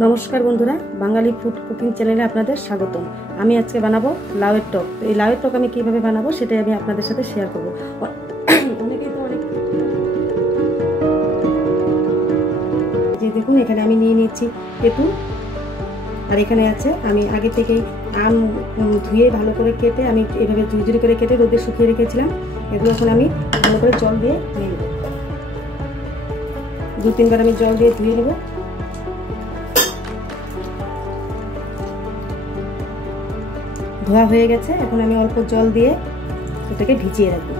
নমস্কার বন্ধুরা, বাঙালি food cooking চ্যানেলে আপনাদের স্বাগতম। আমি আজকে বানাবো লাউয়ের টক। এই লাউয়ের টক আমি কিভাবে বানাবো সেটাই আমি আপনাদের সাথে শেয়ার করব। অনেকেই তো অনেক যে দেখুন, এখানে আমি নিয়ে নিচ্ছি তেঁতুল, আর এখানে আছে আমি আগে থেকেই আম ধুয়ে ভালো করে কেটে আমি এভাবে ঝুরঝুরি করে কেটে রোদে শুকিয়ে রেখেছিলাম। এগুলো এখন আমি ভালো করে জল দিয়ে ধুয়ে নেব। 2-3 বার আমি জল দিয়ে ধুয়ে নেব। ধোয়া হয়ে গেছে, এখন আমি অল্প জল দিয়ে এটাকে ভিজিয়ে রাখবো।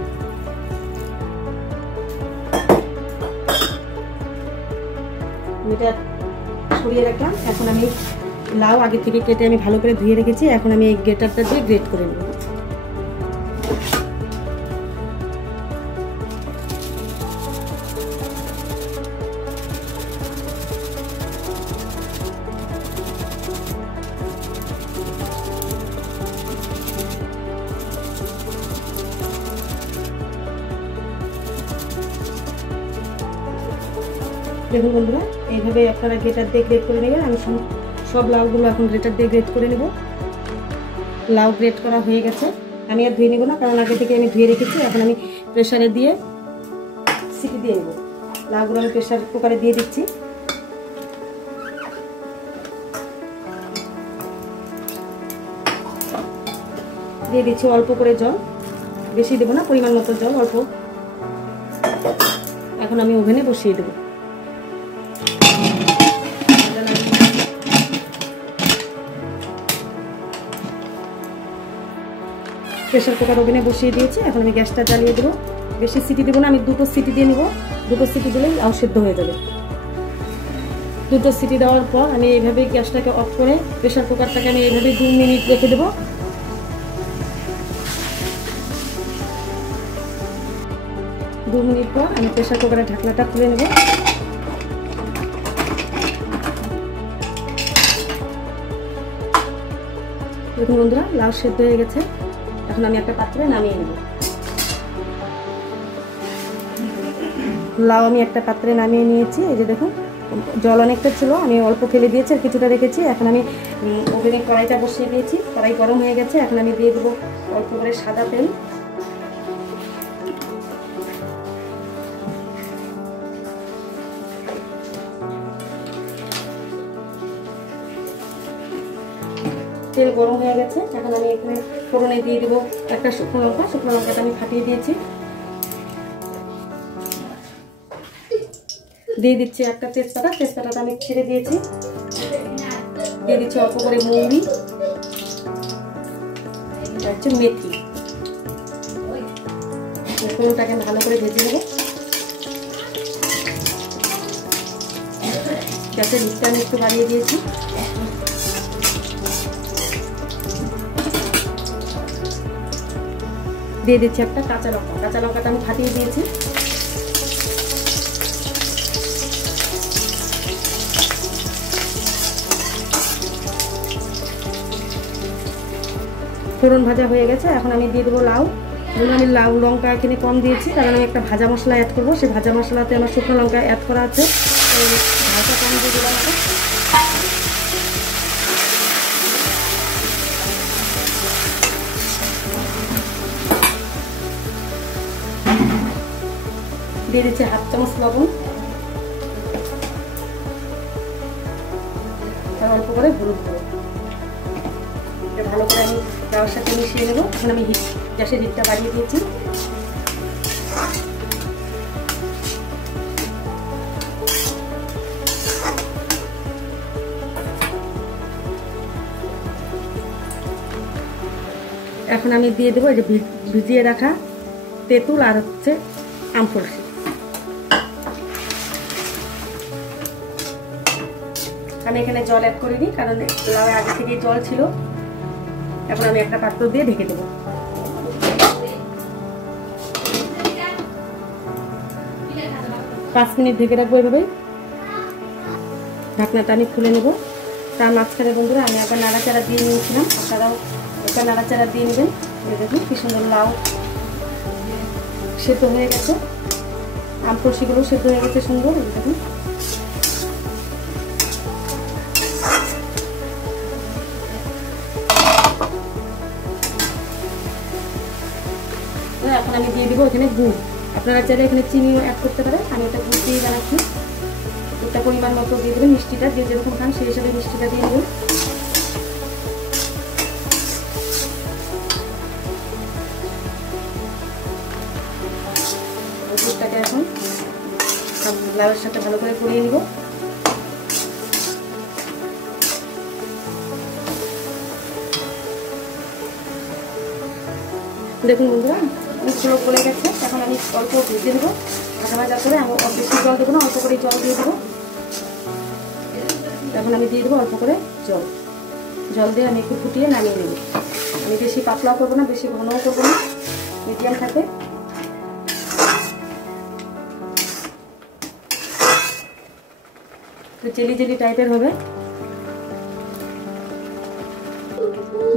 এটা সরিয়ে রাখলাম। এখন আমি লাউ আগে থেকে কেটে আমি ভালো করে ধুয়ে রেখেছি। এখন আমি এই গ্রেটারটা দিয়ে গ্রেট করে নেব। দেখুন বন্ধুরা, এইভাবে আপনারা গ্রেটার দিয়ে গ্রেট করে নেবেন। আমি সব লাউগুলো এখন গ্রেটার দিয়ে গ্রেট করে নেব। লাউ গ্রেট করা হয়ে গেছে, আমি আর ধুয়ে নেব না, কারণ আগে থেকে আমি ধুয়ে রেখেছি। এখন আমি প্রেসারে দিয়ে সিটি দিয়ে নেব। লাউগুলো আমি প্রেসার কুকারে দিয়ে দিচ্ছি। দিয়ে দিচ্ছি অল্প করে জল, বেশি দেবো না, পরিমাণ মতো জল অল্প। এখন আমি ওভেনে বসিয়ে দেবো। প্রেসার কুকার ওভেনে বসিয়ে দিয়েছি। এখন আমি গ্যাসটা জ্বালিয়ে দেবো। বেশি সিটি দেবো না, আমি 2টো সিটি দিয়ে নেব। 2টো সিটি দিলেই লাউ সেদ্ধ হয়ে যাবে। 2টো সিটি দেওয়ার পর আমি এইভাবে গ্যাসটাকে অফ করে প্রেসার কুকারটাকে আমি এইভাবে 2 মিনিট রেখে দেবো। 2 মিনিট পর আমি প্রেসার কুকারের ঢাকনাটা খুলে নেব। দেখুন বন্ধুরা, লাউ সেদ্ধ হয়ে গেছে। এখন আমি একটা পাত্রে নামিয়ে নেব। লাউ আমি একটা পাত্রে নামিয়ে নিয়েছি। এই যে দেখুন, জল অনেকটা ছিল, আমি অল্প ফেলে দিয়েছি আর কিছুটা রেখেছি। এখন আমি ওভেনে কড়াইটা বসিয়ে দিয়েছি। কড়াই গরম হয়ে গেছে। এখন আমি দিয়ে দেবো অল্প করে সাদা তেল। তেল গরম হয়ে গেছে। এখন আমি এখানে ফোড়নে দিয়ে দেবো একটা শুকনো লঙ্কা। শুকনো লঙ্কাটা আমি ফাটিয়ে দিয়েছি। দিয়ে দিচ্ছি একটা তেজপাতা। তেজপাতাটা আমি ছেড়ে দিয়েছি। দিয়ে দিচ্ছি অল্প করে মৌরি, হচ্ছে মেথি। ফোড়নটাকে ভালো করে ভেজে নেব। গ্যাসের হিটটা আমি একটু বাড়িয়ে দিয়েছি। দিয়ে দিচ্ছি একটা কাঁচা লঙ্কা। কাঁচা লঙ্কাটা আমি ফাটিয়ে দিয়েছি। ফোড়ন ভাজা হয়ে গেছে। এখন আমি দিয়ে দেবো লাউ। আমি লাউ লঙ্কা এখানে কম দিয়েছি, কারণ আমি একটা ভাজা মশলা অ্যাড করবো। সেই ভাজা মশলাতে আমার শুকনো লঙ্কা অ্যাড করা আছে। ভাজা কম দিয়ে দিলাম। দিয়ে দিচ্ছি 1/2 চামচ লবণ, আর অল্প করে হলুদ গুঁড়ো। ভালো করে আমি লাউর সাথে মিশিয়ে নেব। এখন আমি গ্যাসের হিটটা বাড়িয়ে দিয়েছি। এখন আমি দিয়ে দেবো এই যে ভিজিয়ে রাখা তেঁতুল আর হচ্ছে আম সরষে। আমি এখানে জল অ্যাড করিনি, কারণ লাউ আগে থেকে জল ছিল। এখন আমি একটা পাত্র দিয়ে ঢেকে দেবো। 5 মিনিট ঢেকে রাখবো এভাবে। ঢাকনাটা আমি খুলে নেব। তার মাঝখানে বন্ধুরা আমি আবার নাড়াচাড়া দিয়ে নিয়েছিলাম। আপনারাও একটা নাড়াচাড়া দিয়ে নেবেন। দেখুন কি সুন্দর লাউ সেদ্ধ হয়ে গেছে। আম কষিগুলো সেদ্ধ হয়ে গেছে সুন্দর। দেখুন এখন আমি দিয়ে দিব এখানে গুড়। আপনারা চাইলে এখানে চিনিও অ্যাড করতে পারেন, আমি এটা গুড় দিয়ে বানাচ্ছি। একটা পরিমাণ মতো দিয়ে দেবেন মিষ্টিটা, যে যেরকম খান সেই হিসাবে মিষ্টিটা দিয়ে নেবেন। গুড়টাকে এখন লাউয়ের সাথে ভালো করে করিয়ে নিব। দেখুন বন্ধুরা মুখগুলো গলে গেছে, এখন আমি অল্প ভেজে দেবো। ভাজা ভাজা করে আমি বেশি জল দেবো না, অল্প করে জল দিয়ে দেবো। এখন আমি দিয়ে দেবো অল্প করে জল দিয়ে আমি একটু ফুটিয়ে নামিয়ে নেব। আমি বেশি পাতলাও করবো না, বেশি ঘনও করবো না, মিডিয়াম থাকে। তো জেলি জেলি টাইপের হবে।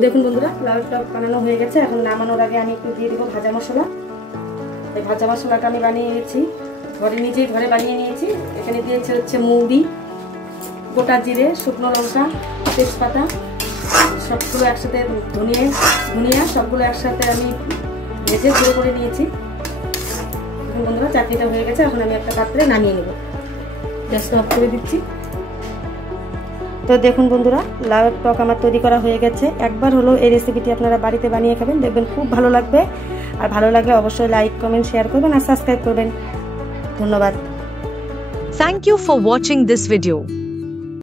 দেখুন বন্ধুরা লাউয়ের টক বানানো হয়ে গেছে। এখন নামানোর আগে আমি একটু দিয়ে দেবো ভাজা মশলা। এই ভাজা মশলাটা আমি বানিয়ে নিয়েছি, নিজেই ঘরে বানিয়ে নিয়েছি। এখানে দিয়েছে হচ্ছে মৌরি, গোটা জিরে, শুকনো লঙ্কা, তেজপাতা, সবগুলো একসাথে ধনিয়া সবগুলো একসাথে আমি ভেজে গুঁড়ো করে নিয়েছি। এখন বন্ধুরা চাটনিটা হয়ে গেছে, এখন আমি একটা পাত্রে নামিয়ে নেব। গ্যাসটা অফ করে দিচ্ছি। তো দেখুন বন্ধুরা লাউয়ের টক আমার তৈরি করা হয়ে গেছে। একবার হলো এই রেসিপিটি আপনারা বাড়িতে বানিয়ে খাবেন, দেখবেন খুব ভালো লাগবে। আর ভালো লাগলে অবশ্যই লাইক, কমেন্ট, শেয়ার করবেন আর সাবস্ক্রাইব করবেন। ধন্যবাদ। Thank you for watching this video.